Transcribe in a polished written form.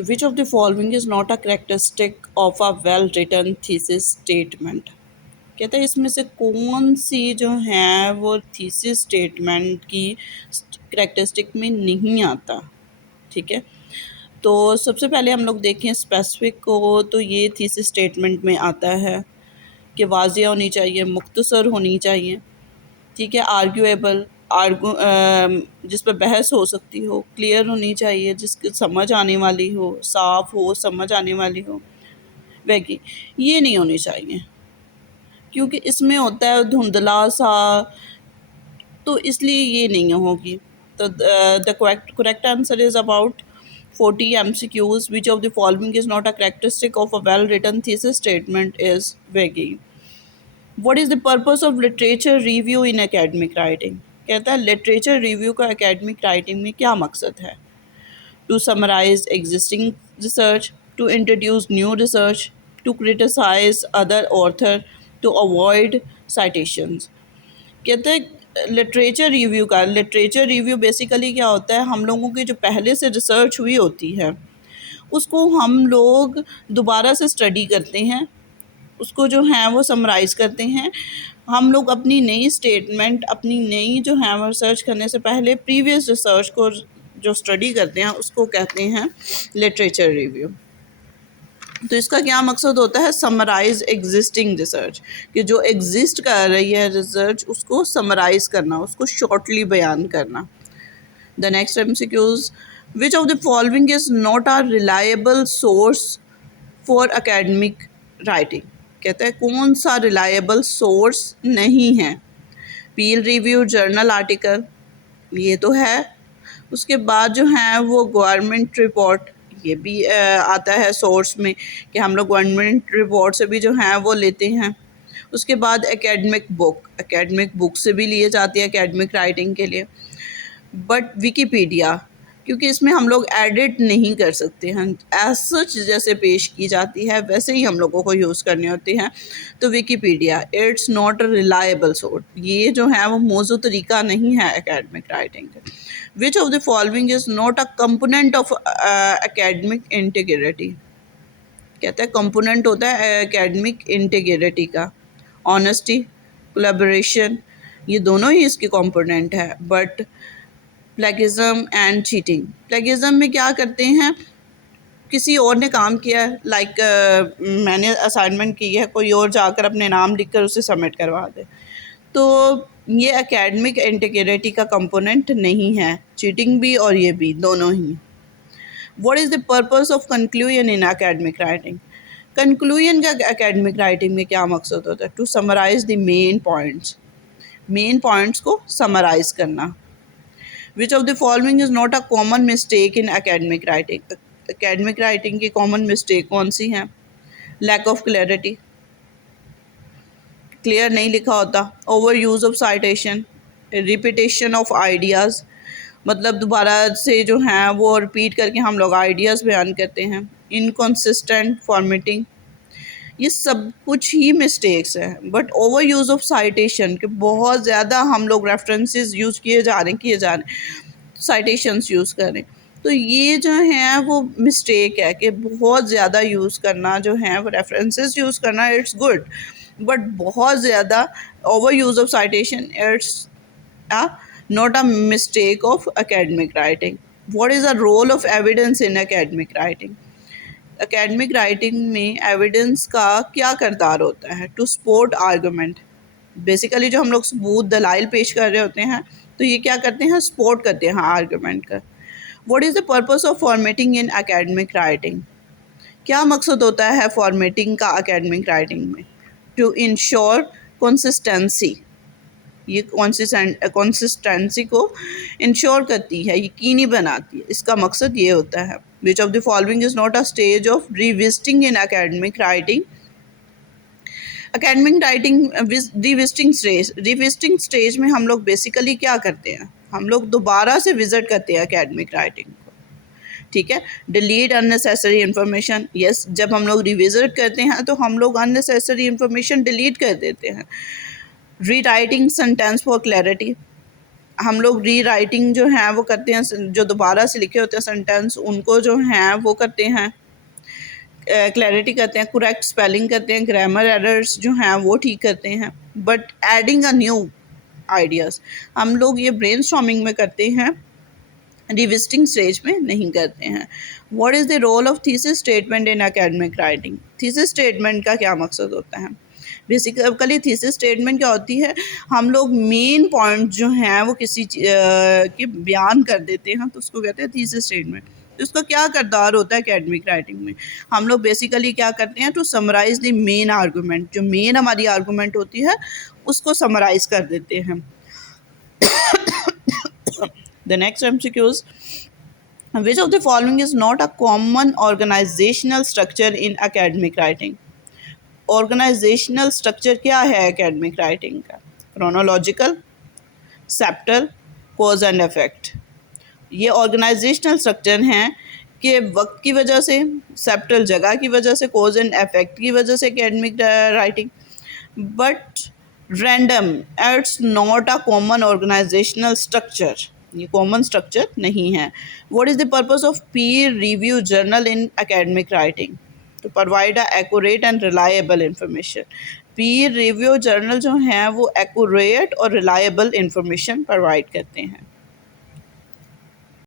Which of the following is not a characteristic of a well written thesis statement. कहता है इसमें से कौन सी जो है वो थीसिस स्टेटमेंट की करेक्टरिस्टिक में नहीं आता। ठीक है, तो सबसे पहले हम लोग देखें स्पेसिफिक को, तो ये थीसिस स्टेटमेंट में आता है कि वाज़िया होनी चाहिए, मुख्तसर होनी चाहिए। ठीक है, आर्ग्यूएबल, जिस पर बहस हो सकती हो, क्लियर होनी चाहिए, जिसकी समझ आने वाली हो, साफ हो, समझ आने वाली हो, वैकी ये नहीं होनी चाहिए क्योंकि इसमें होता है धुंधला सा, तो इसलिए ये नहीं होगी। तो the correct answer is about 40 MCQs. Which of the following is not a characteristic of a well written thesis statement is vague. What is the purpose of literature review in academic writing? कहता है literature review का academic writing में क्या मकसद है। To summarise existing research, to introduce new research, to criticise other author, to avoid citations. कहते हैं literature review basically क्या होता है, हम लोगों की जो पहले से रिसर्च हुई होती है उसको हम लोग दोबारा से स्टडी करते हैं, उसको जो है वो समराइज़ करते हैं। हम लोग अपनी नई स्टेटमेंट, अपनी नई जो है वो रिसर्च करने से पहले प्रीवियस रिसर्च को जो स्टडी करते हैं उसको कहते हैं लिटरेचर रिव्यू। तो इसका क्या मकसद होता है, समराइज एग्जिस्टिंग रिसर्च, कि जो एग्जिस्ट कर रही है रिसर्च उसको समराइज करना, उसको शॉर्टली बयान करना। The next MCQs, which of the following is not a reliable source for academic writing. कहता है कौन सा रिलायबल सोर्स नहीं है। पील रिव्यू जर्नल आर्टिकल, ये तो है। उसके बाद जो है वो गवर्नमेंट रिपोर्ट, ये भी आता है सोर्स में कि हम लोग गवर्नमेंट रिपोर्ट से भी जो है वो लेते हैं। उसके बाद एकेडमिक बुक से भी लिए जाती है एकेडमिक राइटिंग के लिए। बट विकीपीडिया, क्योंकि इसमें हम लोग एडिट नहीं कर सकते हैं, एज सच जैसे पेश की जाती है वैसे ही हम लोगों को यूज़ करने होते हैं, तो Wikipedia it's not a reliable source, ये जो है वो मौजू तरीका नहीं है एकेडमिक राइटिंग का। विच of the following is not a component of academic integrity. कहता है कंपोनेंट होता है एकेडमिक इंटीग्रिटी का ऑनेस्टी, कोलैबोरेशन, ये दोनों ही इसके कंपोनेंट है। बट प्लेगिज्म एंड चीटिंग, प्लेगिज्म में क्या करते हैं, किसी और ने काम किया है, मैंने असाइनमेंट की है, कोई और जाकर अपने नाम लिखकर उसे सबमिट करवा दे, तो ये एकेडमिक इंटीग्रिटी का कंपोनेंट नहीं है। चीटिंग भी और ये भी दोनों ही। What is the purpose of conclusion in academic writing. Conclusion का एकेडमिक राइटिंग में क्या मकसद होता है, to summarise the main points को समराइज करना। Which of the following is not a common mistake in academic writing. Academic writing की common mistake कौन सी हैं। लैक ऑफ क्लैरिटी, क्लियर नहीं लिखा होता। Over use of citation, repetition of ideas, मतलब दोबारा से जो हैं वो रिपीट करके हम लोग आइडियाज़ बयान करते हैं। इनकॉन्सिस्टेंट फॉर्मेटिंग, ये सब कुछ ही मिस्टेक्स हैं। But over use of citation, कि बहुत ज़्यादा हम लोग रेफरेंसेस यूज़ किए जा रहे हैं, साइटेशंस यूज़ करें, तो ये जो है वो मिस्टेक है कि बहुत ज़्यादा यूज़ करना जो है वो रेफरेंसेस यूज़ करना इट्स गुड, बट बहुत ज़्यादा over use of citation it's not a mistake of academic writing. What is the role of evidence in academic writing. Academic writing में एविडेंस का क्या किरदार होता है, टू सपोर्ट आर्गूमेंट। बेसिकली जो हम लोग सबूत दलाइल पेश कर रहे होते हैं तो ये क्या करते हैं, सपोर्ट करते हैं आर्गूमेंट का। What is the purpose of formatting in academic writing. क्या मकसद होता है फॉर्मेटिंग का एकेडमिक राइटिंग में, टू इंश्योर कंसिस्टेंसी, ये कंसिस्टेंसी को इंश्योर करती है, यकीनी बनाती है, इसका मकसद ये होता है। विच of the following is not a stage of revisiting in academic writing. Academic writing revisiting stage में हम लोग बेसिकली क्या करते हैं, हम लोग दोबारा से विज़िट करते हैं एकेडमिक राइटिंग को। ठीक है, डिलीट अननेसेसरी इन्फॉर्मेशन, यस, जब हम लोग रिविज़िट करते हैं तो हम लोग अननेसेसरी इन्फॉर्मेशन डिलीट कर देते हैं। रीराइटिंग सेंटेंस फॉर क्लैरिटी, हम लोग री राइटिंग जो है वो करते हैं, जो दोबारा से लिखे होते हैं सेंटेंस उनको जो हैं वो करते हैं, क्लैरिटी करते हैं, करेक्ट स्पेलिंग करते हैं, ग्रामर एरर्स जो हैं वो ठीक करते हैं। But adding a new ideas हम लोग ये ब्रेनस्टॉर्मिंग में करते हैं, रिविजिटिंग स्टेज में नहीं करते हैं। What is the role of thesis statement in academic writing? Thesis statement का क्या मकसद होता है? बेसिकली थीसिस स्टेटमेंट क्या होती है, हम लोग मेन पॉइंट जो हैं वो किसी के बयान कर देते हैं तो उसको कहते हैं थीसिस स्टेटमेंट। तो उसका क्या किरदार होता है एकेडमिक राइटिंग में? हम लोग बेसिकली क्या करते हैं, to summarise the main argument, जो मेन हमारी आर्गूमेंट होती है उसको समराइज कर देते हैं। The next MCQs: which of the following is not a common organizational structure in academic writing? Organizational structure क्या है academic writing का? Chronological, septal, cause and effect. ये ऑर्गेनाइजेशनल स्ट्रक्चर हैं कि वक्त की वजह से, सेप्टल जगह की वजह से, कोज एंड इफेक्ट की वजह से academic writing, but random, it's not a common organisational structure, ये कॉमन स्ट्रक्चर नहीं है। What is the purpose of peer review journal in academic writing? To provide a accurate and reliable information. Peer review journal जो हैं वो accurate और reliable information provide करते हैं।